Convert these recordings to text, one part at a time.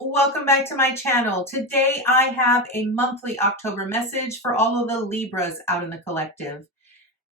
welcome back to my channel. Today I have a monthly October message for all of the Libras out in the collective.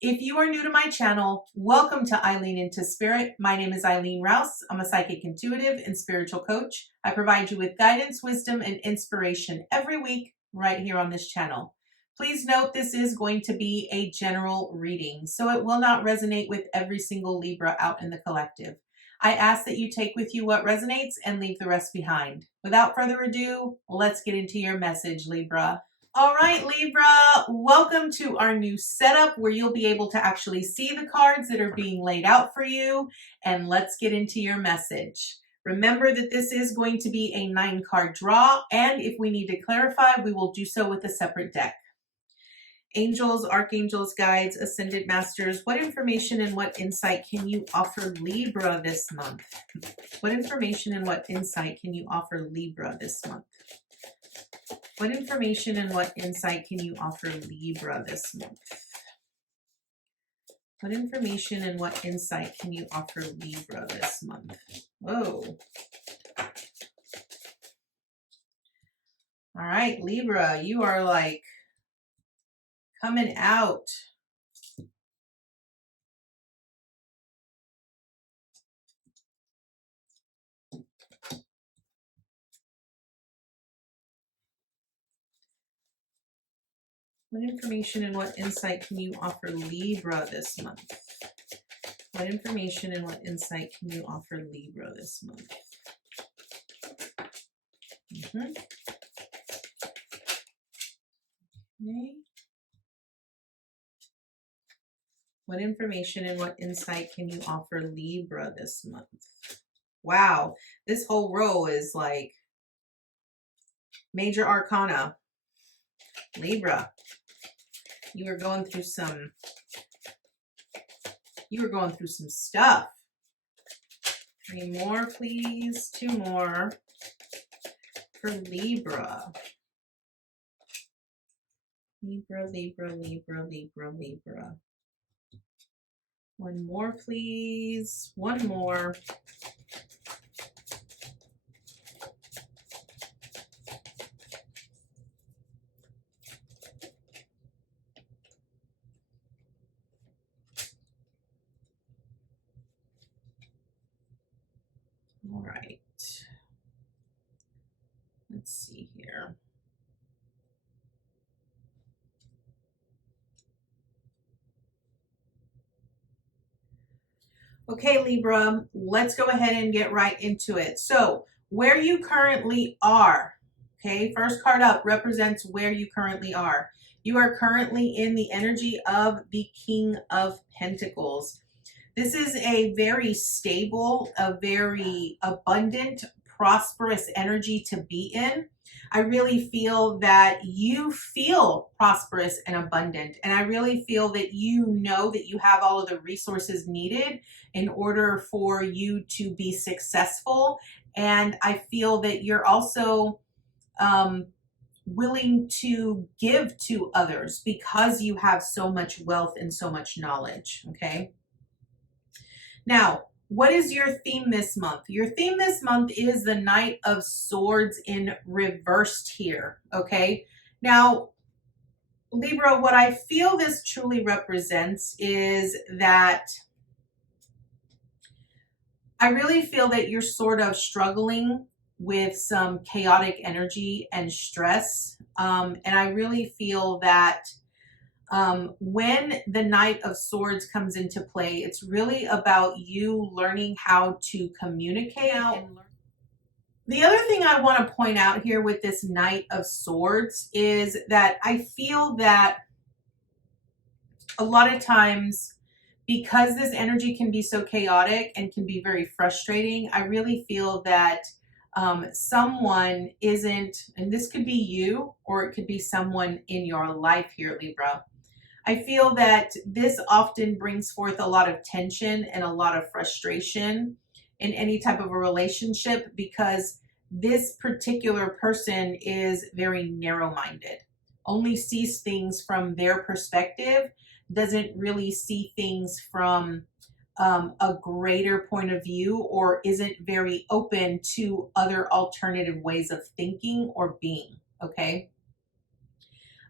If you are new to my channel, welcome to Eileen Into Spirit. My name is Eileen Rouse. I'm a psychic intuitive and spiritual coach. I provide you with guidance, wisdom, and inspiration every week right here on this channel. Please note this is going to be a general reading, so it will not resonate with every single Libra out in the collective. I ask that you take with you what resonates and leave the rest behind. Without further ado, let's get into your message, Libra. All right, Libra, welcome to our new setup where you'll be able to actually see the cards that are being laid out for you. And let's get into your message. Remember that this is going to be a 9-card draw, and if we need to clarify, we will do so with a separate deck. Angels, archangels, guides, ascended masters, what information and what insight can you offer Libra this month? What information and what insight can you offer Libra this month? What information and what insight can you offer Libra this month? What information and what insight can you offer Libra this month? Whoa. All right, Libra, you are like coming out. What information and what insight can you offer Libra this month? What information and what insight can you offer Libra this month? Okay. What information and what insight can you offer Libra this month? Wow, this whole row is like major arcana. Libra, you were going through some stuff. 3 more, please. 2 more for Libra. Libra, Libra, Libra, Libra, Libra. 1 more, please. 1 more. All right. Let's see here. Okay, Libra, let's go ahead and get right into it. So where you currently are, okay, first card up represents where you currently are. You are currently in the energy of the King of Pentacles. This is a very stable, a very abundant, prosperous energy to be in. I really feel that you feel prosperous and abundant, and I really feel that you know that you have all of the resources needed in order for you to be successful. And I feel that you're also willing to give to others because you have so much wealth and so much knowledge, okay? Now, what is your theme this month? Your theme this month is the Knight of Swords in reversed here, okay? Now, Libra, what I feel this truly represents is that I really feel that you're sort of struggling with some chaotic energy and stress. And I really feel that when the Knight of Swords comes into play, it's really about you learning how to communicate out. The other thing I want to point out here with this Knight of Swords is that I feel that a lot of times, because this energy can be so chaotic and can be very frustrating, I really feel that someone isn't, and this could be you or it could be someone in your life here, Libra. I feel that this often brings forth a lot of tension and a lot of frustration in any type of a relationship because this particular person is very narrow-minded, only sees things from their perspective, doesn't really see things from a greater point of view or isn't very open to other alternative ways of thinking or being, okay?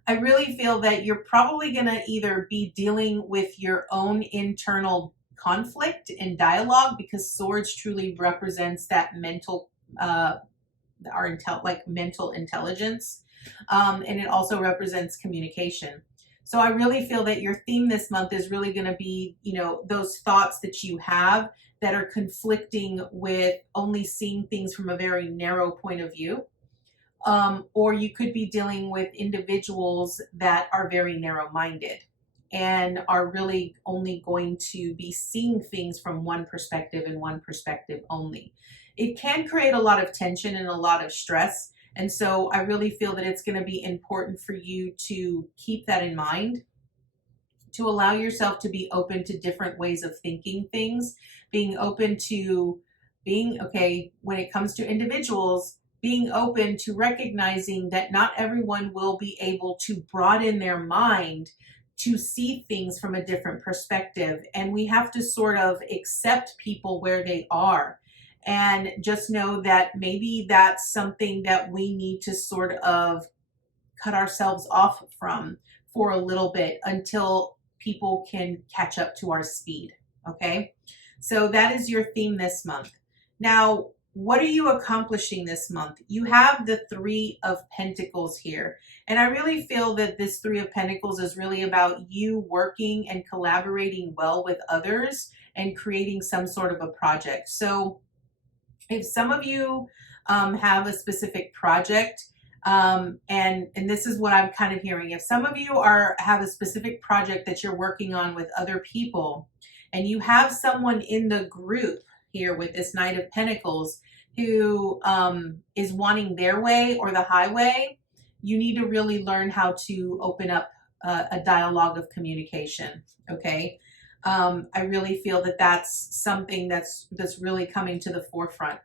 I really feel that you're probably going to either be dealing with your own internal conflict and dialogue, because swords truly represents that mental, mental intelligence, and it also represents communication. So I really feel that your theme this month is really going to be, those thoughts that you have that are conflicting with only seeing things from a very narrow point of view. Or you could be dealing with individuals that are very narrow-minded and are really only going to be seeing things from one perspective and one perspective only. It can create a lot of tension and a lot of stress. And so I really feel that it's going to be important for you to keep that in mind, to allow yourself to be open to different ways of thinking things, being open to being, okay, when it comes to individuals, being open to recognizing that not everyone will be able to broaden their mind to see things from a different perspective. And we have to sort of accept people where they are and just know that maybe that's something that we need to sort of cut ourselves off from for a little bit until people can catch up to our speed. Okay, so that is your theme this month. Now, what are you accomplishing this month? You have the Three of Pentacles here. And I really feel that this Three of Pentacles is really about you working and collaborating well with others and creating some sort of a project. So if some of you have a specific project, and this is what I'm kind of hearing, if some of you have a specific project that you're working on with other people, and you have someone in the group here with this Knight of Pentacles who is wanting their way or the highway, you need to really learn how to open up a dialogue of communication, okay? I really feel that that's something that's really coming to the forefront.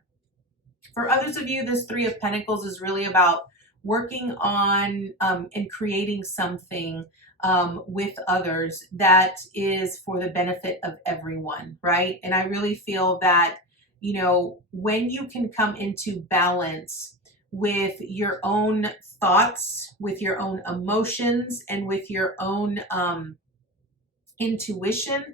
For others of you, this Three of Pentacles is really about working on and creating something with others that is for the benefit of everyone, right? And I really feel that, when you can come into balance with your own thoughts, with your own emotions, and with your own intuition,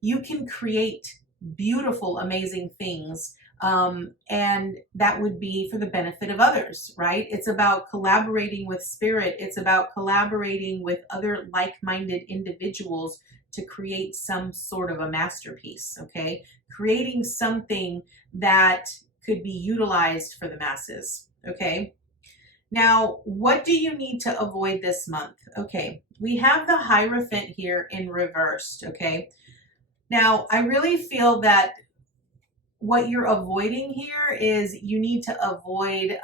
you can create beautiful, amazing things. And that would be for the benefit of others, right? It's about collaborating with spirit. It's about collaborating with other like-minded individuals to create some sort of a masterpiece, okay? Creating something that could be utilized for the masses, okay? Now, what do you need to avoid this month? Okay, we have the Hierophant here in reversed, okay? Now, I really feel that what you're avoiding here is you need to avoid,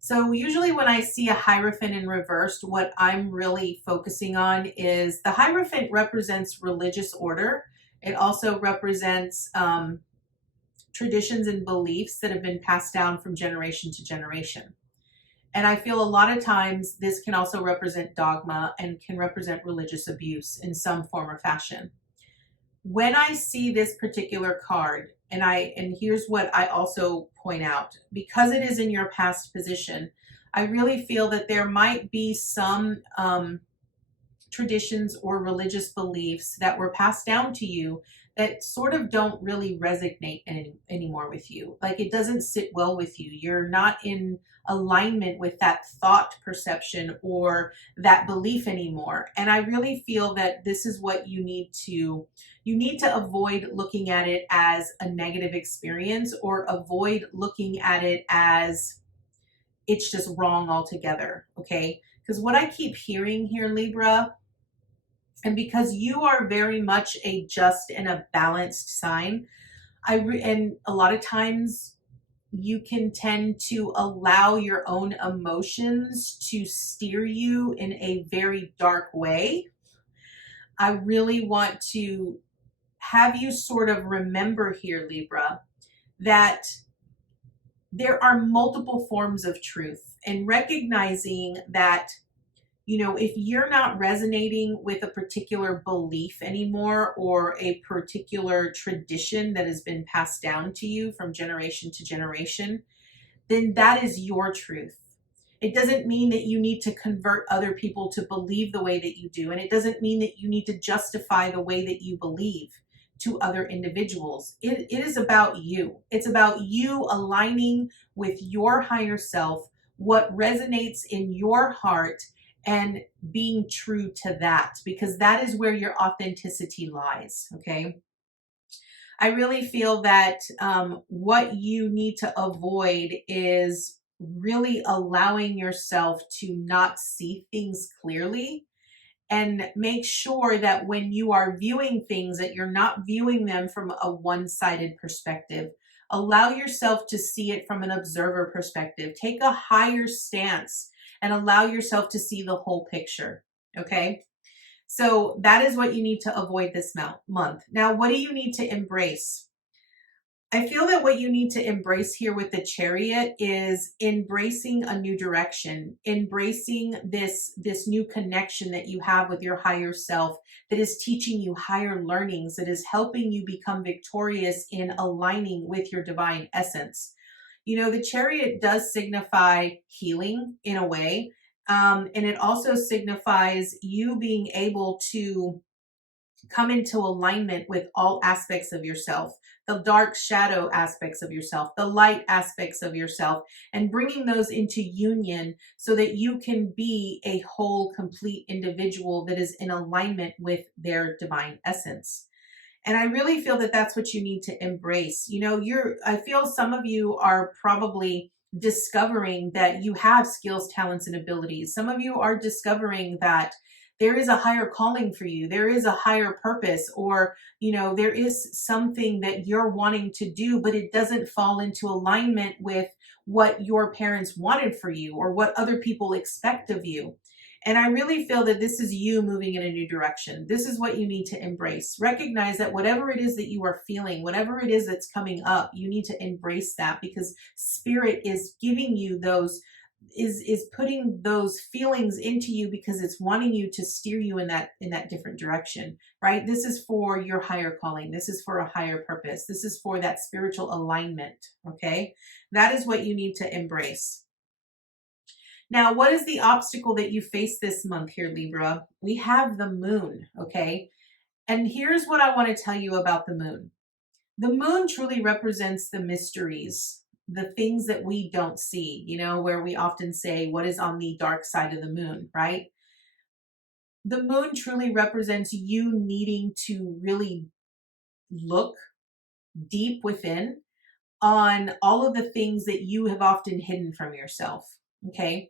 so usually when I see a Hierophant in reversed, what I'm really focusing on is the Hierophant represents religious order. It also represents traditions and beliefs that have been passed down from generation to generation. And I feel a lot of times this can also represent dogma and can represent religious abuse in some form or fashion. When I see this particular card, and here's what I also point out, because it is in your past position, I really feel that there might be some traditions or religious beliefs that were passed down to you that sort of don't really resonate anymore with you. Like, it doesn't sit well with you. You're not in alignment with that thought perception or that belief anymore. And I really feel that this is what you need to avoid looking at it as a negative experience, or avoid looking at it as it's just wrong altogether, okay? Because what I keep hearing here, Libra, and because you are very much a just and a balanced sign, and a lot of times you can tend to allow your own emotions to steer you in a very dark way. I really want to have you sort of remember here, Libra, that there are multiple forms of truth, and recognizing that, if you're not resonating with a particular belief anymore or a particular tradition that has been passed down to you from generation to generation, then that is your truth. It doesn't mean that you need to convert other people to believe the way that you do. And it doesn't mean that you need to justify the way that you believe to other individuals. It is about you. It's about you aligning with your higher self, what resonates in your heart, and being true to that, because that is where your authenticity lies. Okay. I really feel that what you need to avoid is really allowing yourself to not see things clearly, and make sure that when you are viewing things that you're not viewing them from a one-sided perspective. Allow yourself to see it from an observer perspective. Take a higher stance and allow yourself to see the whole picture. Okay? So that is what you need to avoid this month. Now, what do you need to embrace? I feel that what you need to embrace here with the Chariot is embracing a new direction, embracing this new connection that you have with your higher self that is teaching you higher learnings, that is helping you become victorious in aligning with your divine essence. The Chariot does signify healing in a way, and it also signifies you being able to come into alignment with all aspects of yourself, the dark shadow aspects of yourself, the light aspects of yourself, and bringing those into union so that you can be a whole, complete individual that is in alignment with their divine essence. And I really feel that that's what you need to embrace. I feel some of you are probably discovering that you have skills, talents, and abilities. Some of you are discovering that there is a higher calling for you. There is a higher purpose, or, there is something that you're wanting to do, but it doesn't fall into alignment with what your parents wanted for you or what other people expect of you. And I really feel that this is you moving in a new direction. This is what you need to embrace. Recognize that whatever it is that you are feeling, whatever it is that's coming up, you need to embrace that, because Spirit is giving you those, is putting those feelings into you because it's wanting you to steer you in that different direction, right? This is for your higher calling. This is for a higher purpose. This is for that spiritual alignment. Okay. That is what you need to embrace. Now, what is the obstacle that you face this month here, Libra? We have the moon, okay? And here's what I want to tell you about the moon. The moon truly represents the mysteries, the things that we don't see, where we often say, what is on the dark side of the moon, right? The moon truly represents you needing to really look deep within on all of the things that you have often hidden from yourself, okay?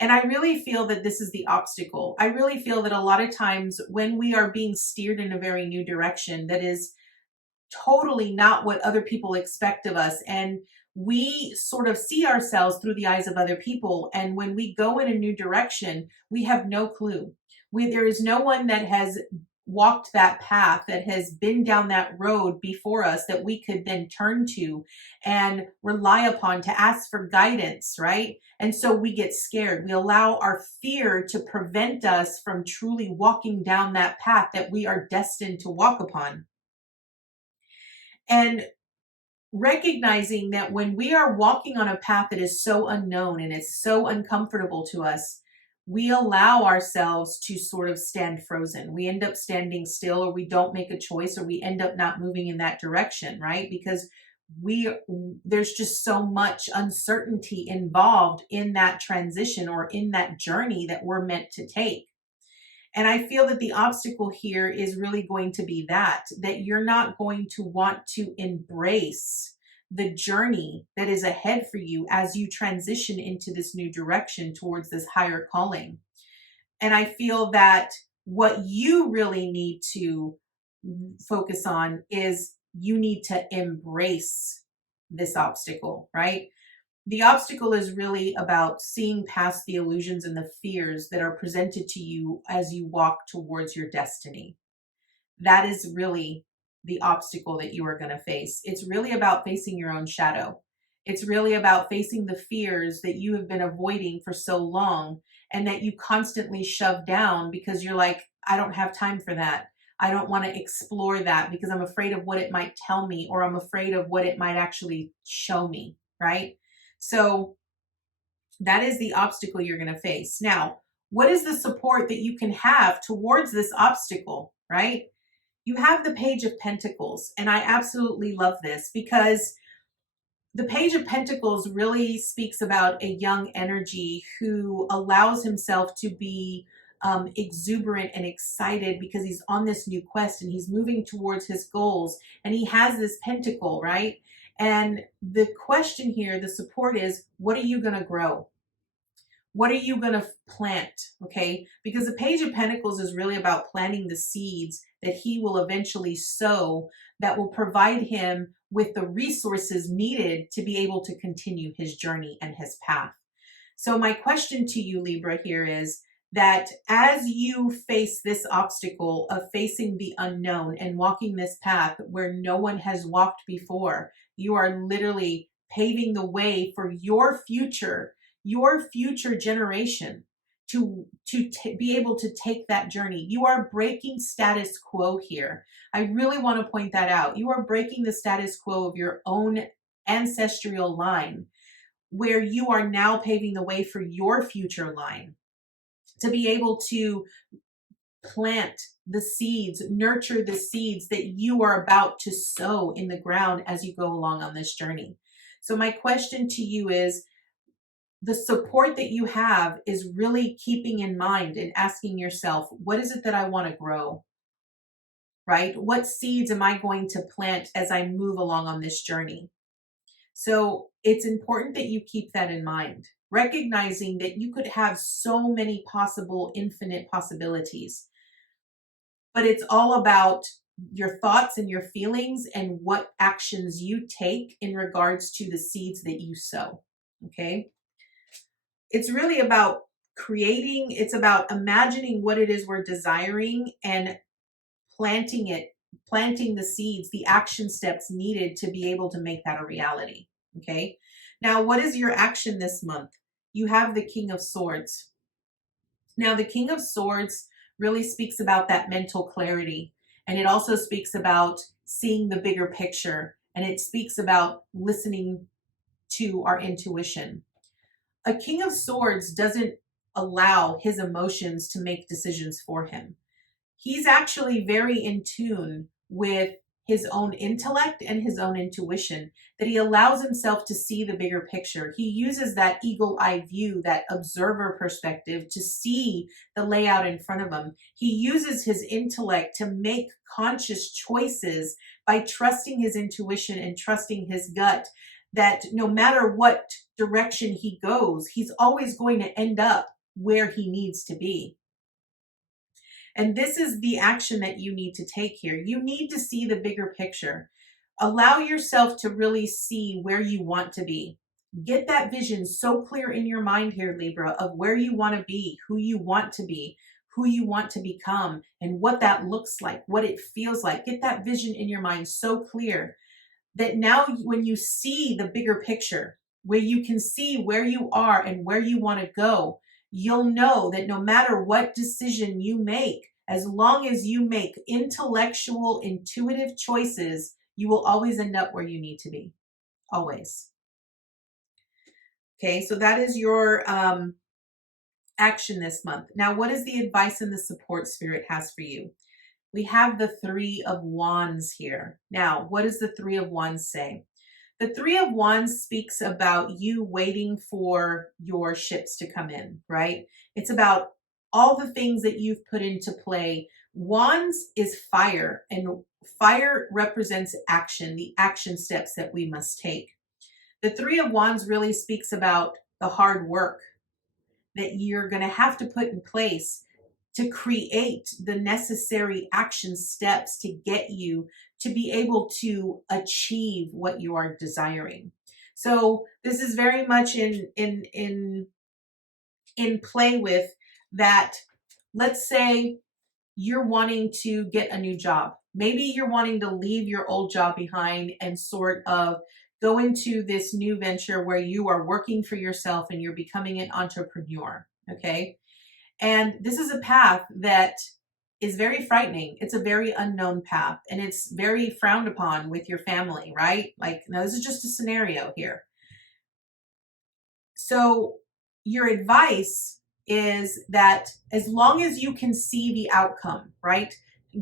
And I really feel that this is the obstacle. I really feel that a lot of times when we are being steered in a very new direction that is totally not what other people expect of us, and we sort of see ourselves through the eyes of other people, and when we go in a new direction, we have no clue. There is no one that has walked that path, that has been down that road before us, that we could then turn to and rely upon to ask for guidance, right? And so we get scared. We allow our fear to prevent us from truly walking down that path that we are destined to walk upon. And recognizing that when we are walking on a path that is so unknown and it's so uncomfortable to us, we allow ourselves to sort of stand frozen. We end up standing still, or we don't make a choice, or we end up not moving in that direction, right? Because there's just so much uncertainty involved in that transition or in that journey that we're meant to take. And I feel that the obstacle here is really going to be that you're not going to want to embrace the journey that is ahead for you as you transition into this new direction towards this higher calling. And I feel that what you really need to focus on is you need to embrace this obstacle, right? The obstacle is really about seeing past the illusions and the fears that are presented to you as you walk towards your destiny. That is really the obstacle that you are going to face. It's really about facing your own shadow. It's really about facing the fears that you have been avoiding for so long and that you constantly shove down because you're like, I don't have time for that. I don't want to explore that because I'm afraid of what it might tell me, or I'm afraid of what it might actually show me, right? So that is the obstacle you're going to face. Now, what is the support that you can have towards this obstacle, right? You have the Page of Pentacles, and I absolutely love this because the Page of Pentacles really speaks about a young energy who allows himself to be exuberant and excited because he's on this new quest and he's moving towards his goals, and he has this pentacle, right? And the question here, the support is, what are you going to grow? What are you going to plant? Okay. Because the Page of Pentacles is really about planting the seeds that he will eventually sow that will provide him with the resources needed to be able to continue his journey and his path. So my question to you, Libra, here is that as you face this obstacle of facing the unknown and walking this path where no one has walked before, you are literally paving the way for your future generation to be able to take that journey. You are breaking status quo here. I really want to point that out. You are breaking the status quo of your own ancestral line, where you are now paving the way for your future line to be able to plant the seeds, nurture the seeds that you are about to sow in the ground as you go along on this journey. So my question to you is, the support that you have is really keeping in mind and asking yourself, what is it that I want to grow? Right? What seeds am I going to plant as I move along on this journey? So it's important that you keep that in mind, recognizing that you could have so many possible, infinite possibilities, but it's all about your thoughts and your feelings and what actions you take in regards to the seeds that you sow. Okay. It's really about creating, it's about imagining what it is we're desiring and planting it, planting the seeds, the action steps needed to be able to make that a reality. Okay. Now, what is your action this month? You have the King of Swords. Now, the King of Swords really speaks about that mental clarity. And it also speaks about seeing the bigger picture. And it speaks about listening to our intuition. A King of Swords doesn't allow his emotions to make decisions for him. He's actually very in tune with his own intellect and his own intuition, that he allows himself to see the bigger picture. He uses that eagle eye view, that observer perspective, to see the layout in front of him. He uses his intellect to make conscious choices by trusting his intuition and trusting his gut, that no matter what direction he goes, he's always going to end up where he needs to be. And this is the action that you need to take here. You need to see the bigger picture. Allow yourself to really see where you want to be. Get that vision so clear in your mind here, Libra, of where you want to be, who you want to be, who you want to become, and what that looks like, what it feels like. Get that vision in your mind so clear that now when you see the bigger picture, where you can see where you are and where you want to go, you'll know that no matter what decision you make, as long as you make intellectual, intuitive choices, you will always end up where you need to be. Always. Okay, so that is your action this month. Now, what is the advice and the support Spirit has for you? We have the Three of Wands here. Now, what does the Three of Wands say? The Three of Wands speaks about you waiting for your ships to come in, right? It's about all the things that you've put into play. Wands is fire, and fire represents action, the action steps that we must take. The Three of Wands really speaks about the hard work that you're going to have to put in place to create the necessary action steps to get you to be able to achieve what you are desiring. So this is very much in play with that. Let's say you're wanting to get a new job. Maybe you're wanting to leave your old job behind and sort of go into this new venture where you are working for yourself and you're becoming an entrepreneur. Okay. And this is a path that is very frightening. It's a very unknown path, and it's very frowned upon with your family, right? Like, now this is just a scenario here. So your advice is that as long as you can see the outcome, right?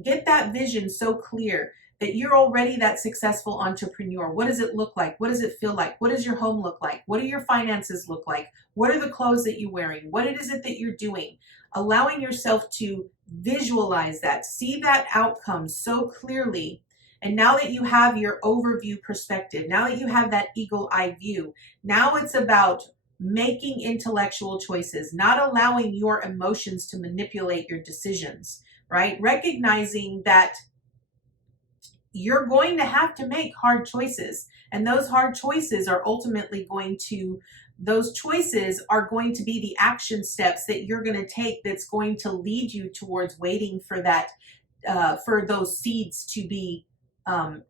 Get that vision so clear that you're already that successful entrepreneur. What does it look like? What does it feel like? What does your home look like? What do your finances look like? What are the clothes that you're wearing? What is it that you're doing? Allowing yourself to visualize that, see that outcome so clearly. And now that you have your overview perspective, now that you have that eagle eye view, now it's about making intellectual choices, not allowing your emotions to manipulate your decisions, right? Recognizing that you're going to have to make hard choices, and those hard choices are ultimately those choices are going to be the action steps that you're going to take that's going to lead you towards waiting for that, for those seeds to be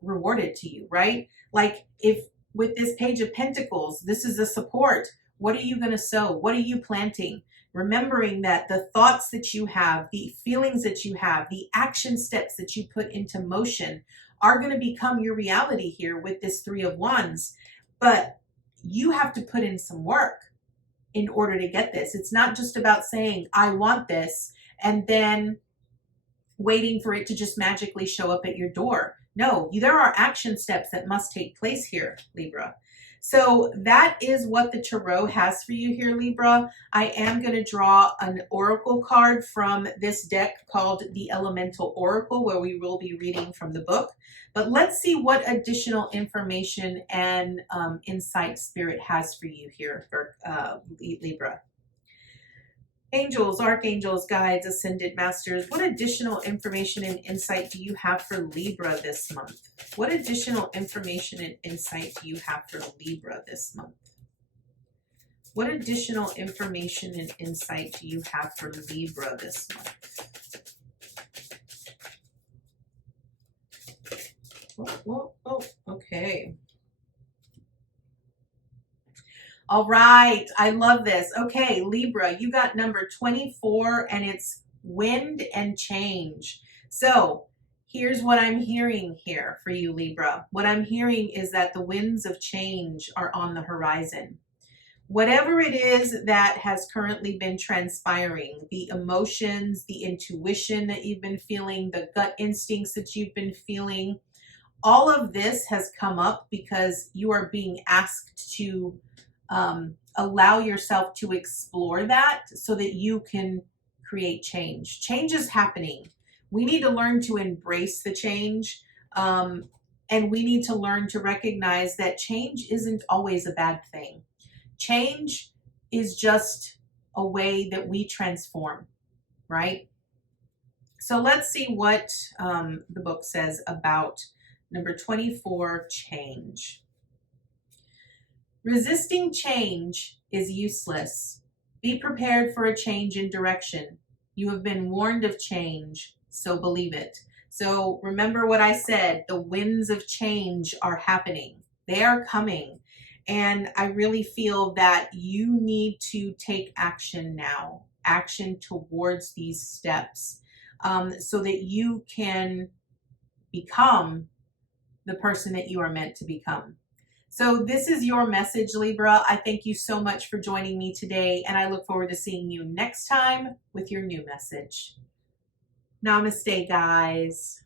rewarded to you, right? Like, if with this Page of Pentacles, this is a support. What are you going to sow? What are you planting? Remembering that the thoughts that you have, the feelings that you have, the action steps that you put into motion are going to become your reality here with this Three of Wands. But you have to put in some work in order to get this. It's not just about saying, I want this, and then waiting for it to just magically show up at your door. No, there are action steps that must take place here, Libra. So that is what the Tarot has for you here, Libra. I am going to draw an oracle card from this deck called the Elemental Oracle, where we will be reading from the book. But let's see what additional information and insight Spirit has for you here, for Libra. Angels, archangels, guides, ascended masters, what additional information and insight do you have for Libra this month? What additional information and insight do you have for Libra this month? What additional information and insight do you have for Libra this month? Oh, okay. All right, I love this. Okay, Libra, you got number 24, and it's wind and change. So here's what I'm hearing here for you, Libra. What I'm hearing is that the winds of change are on the horizon. Whatever it is that has currently been transpiring, the emotions, the intuition that you've been feeling, the gut instincts that you've been feeling, all of this has come up because you are being asked to allow yourself to explore that so that you can create change. Change is happening. We need to learn to embrace the change. And we need to learn to recognize that change isn't always a bad thing. Change is just a way that we transform, right? So let's see what the book says about number 24, change. Resisting change is useless. Be prepared for a change in direction. You have been warned of change, so believe it. So remember what I said, the winds of change are happening. They are coming. And I really feel that you need to take action now, action towards these steps, so that you can become the person that you are meant to become. So this is your message, Libra. I thank you so much for joining me today, and I look forward to seeing you next time with your new message. Namaste, guys.